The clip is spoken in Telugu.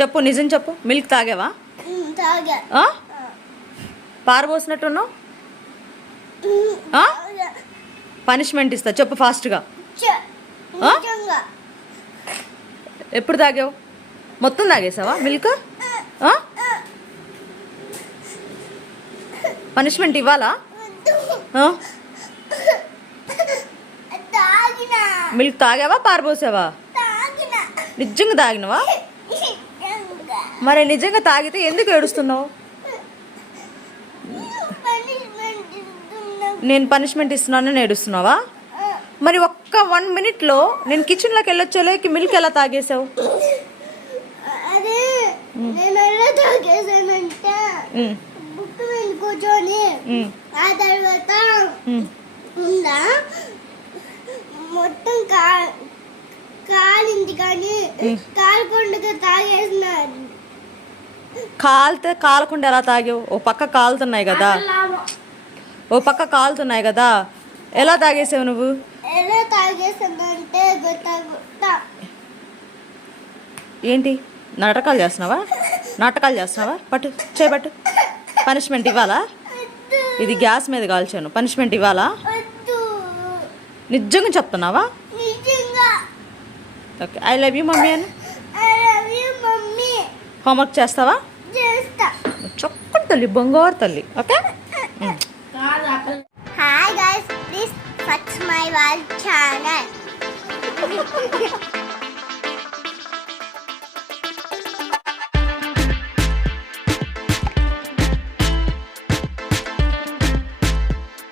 చెప్పు, నిజం చెప్పు. మిల్క్ తాగావా? పారబోసినట్టున్నావు. పనిష్మెంట్ ఇస్తా, చెప్పు ఫాస్ట్గా. ఎప్పుడు తాగావు? మొత్తం తాగేసావా మిల్క్? పనిష్మెంట్ ఇవ్వాలా? మిల్క్ తాగావా, పారబోసావా? నిజంగా తాగినవా? మరి నిజంగా తాగితే ఎందుకు ఏడుస్తున్నావు? నేను పనిష్మెంట్ ఇస్తున్నానని ఏడుస్తున్నావా? మరి ఒక్క 1 మినిట్లో నేను కిచెన్లోకి వెళ్ళొచ్చేలోకి మిల్క్ ఎలా తాగేసావు? కూర్చొని ఆ తర్వాత మొత్తం కాలింది కానీ కాలకుండా తాగేసినారు. కాలకుండా ఎలా తాగావు? ఓ పక్క కాలుతున్నాయి కదా, ఎలా తాగేసావు నువ్వు? ఎలా తాగేసానంటే ఏంటి నాటకాలు చేస్తున్నావా? పట్టు, చేయబట్టు. పనిష్మెంట్ ఇవ్వాలా? ఇది గ్యాస్ మీద కాల్చాను. పనిష్మెంట్ ఇవ్వాలా? నిజంగా చెప్తున్నావా? Okay, I love you mummy అని. హోంవర్క్ చేస్తావా? చక్కటి తల్లి, బంగారు తల్లి. Okay. Hi guys, please subscribe my channel.